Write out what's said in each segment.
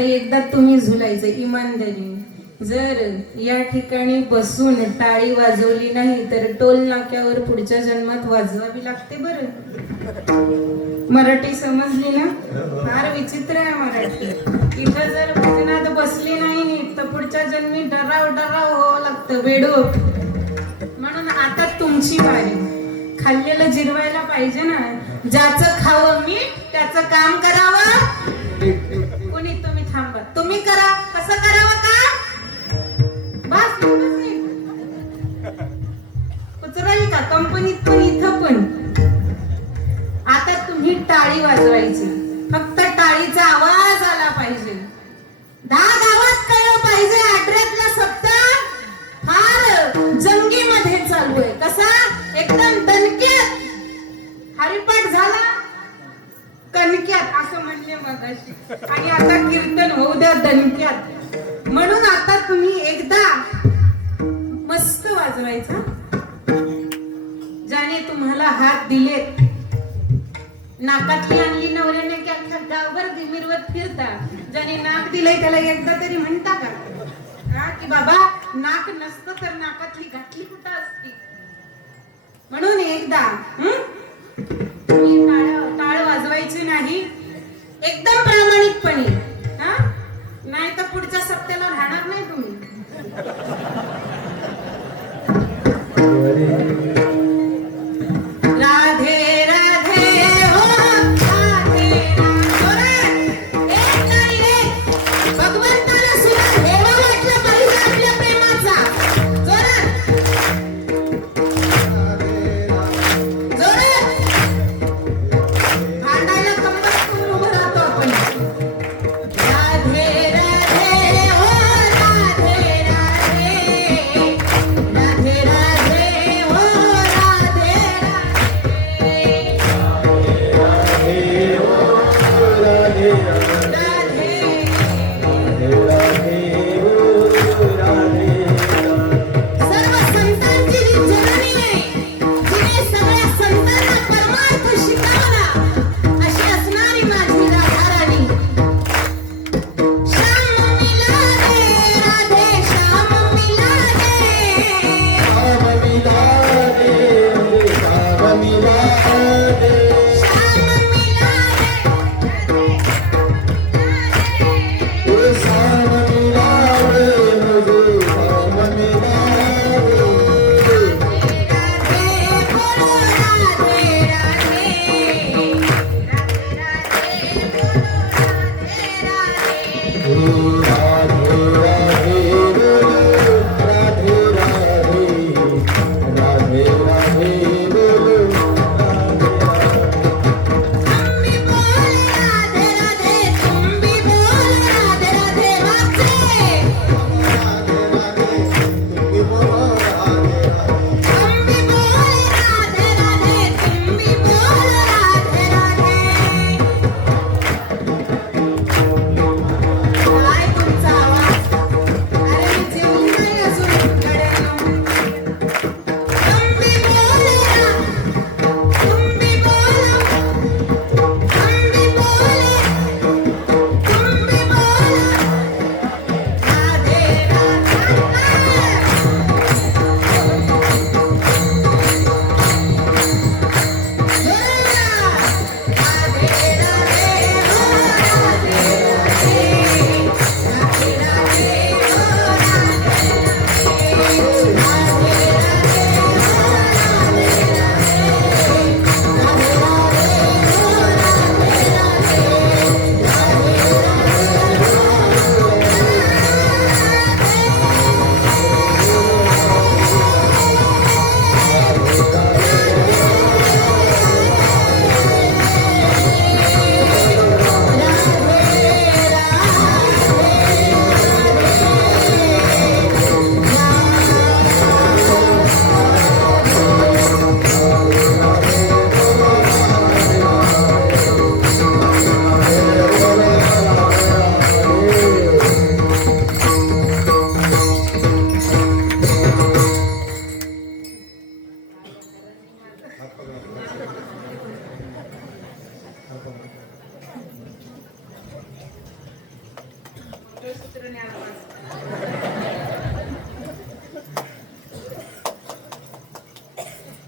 एकदा तुम्ही झुलायचं इमानदारी. जर या ठिकाणी बसून टाळी वाजवली नाही तर टोल नाक्यावर पुढच्या जन्मात वाजवावी लागते. बरं मराठी समजली ना? फार विचित्र आहे मराठी. इथं जर भजनात बसली नाही नीट तर पुढच्या जन्मी डराव डराव व्हावं लागतं, बेडूक. म्हणून आता तुमची वारी. खाल्लेलं जिरवायला पाहिजे ना. ज्याचं खावं मीठ त्याचं काम करावं. कोणी तुम्ही थांबा, तुम्ही करा. कसं करावं का? बस उचराली का कंपनीत पण इथं पण. आता तुम्ही टाळी वाजवायची. फक्त टाळीचा आवाज आला पाहिजे. 10 गावात कळलं पाहिजे. ऍड्रेसला सत्ता फार जंगीमध्ये चालू आहे. कसा? एकदम दणक्यात. हरिपाठ झाला कणक्यात असं म्हणले मगाशी. आणि आता कीर्तन होऊ द्या दणक्यात. म्हणून आता तुम्ही एकदा मस्त वाजवायचा. ज्याने तुम्हाला हात दिलेत, नाकातली आणली नवऱ्याने की अख्ख्या गावभर मिरवत फिरता. ज्याने नाक दिलंय त्याला एकदा तरी म्हणता का की बाबा नाक नसतं तर नाकातली घातली कुठं असती. म्हणून एकदा तुम्ही टाळ वाजवायची नाही. एकदम प्रामाणिकपणे. नाही तर पुढच्या सप्त्याला राहणार नाही तुम्ही. राधे राधे हो राधे राधे. भगवंताला सुद्धा हेवा वाटलं पाहिजे आपल्या प्रेमाचा. जोरात जोरात भांडायला कंबर करून उभं राहतो आपण. राधे राधे हो राधे राधे. राधे राधे हो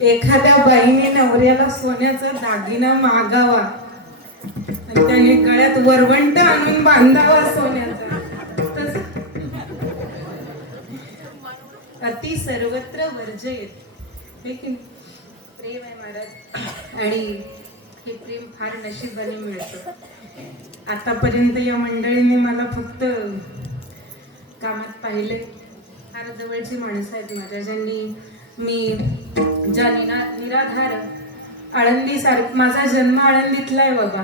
एखाद्या बाईने नवऱ्याला सोन्याचा दागिना मागावा आणि त्याने गळ्यात वरवंट आणून बांधावा सोन्याचा, तसं अति सर्वत्र वर्जयेत. हे की नाही? प्रेम आहे महाराज, आणि हे प्रेम फार नशिबाने मिळतं. आतापर्यंत या मंडळीने मला फक्त कामात पाहिले, फार जवळची माणसं आहेत माझ्या, ज्यांनी मी ज्या निराधार आळंदी माझा जन्म आळंदीतला आहे बाबा.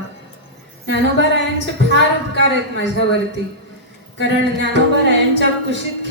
ज्ञानोबा रायांचे फार उपकार आहेत माझ्यावरती, कारण ज्ञानोबा रायांच्या कुशीत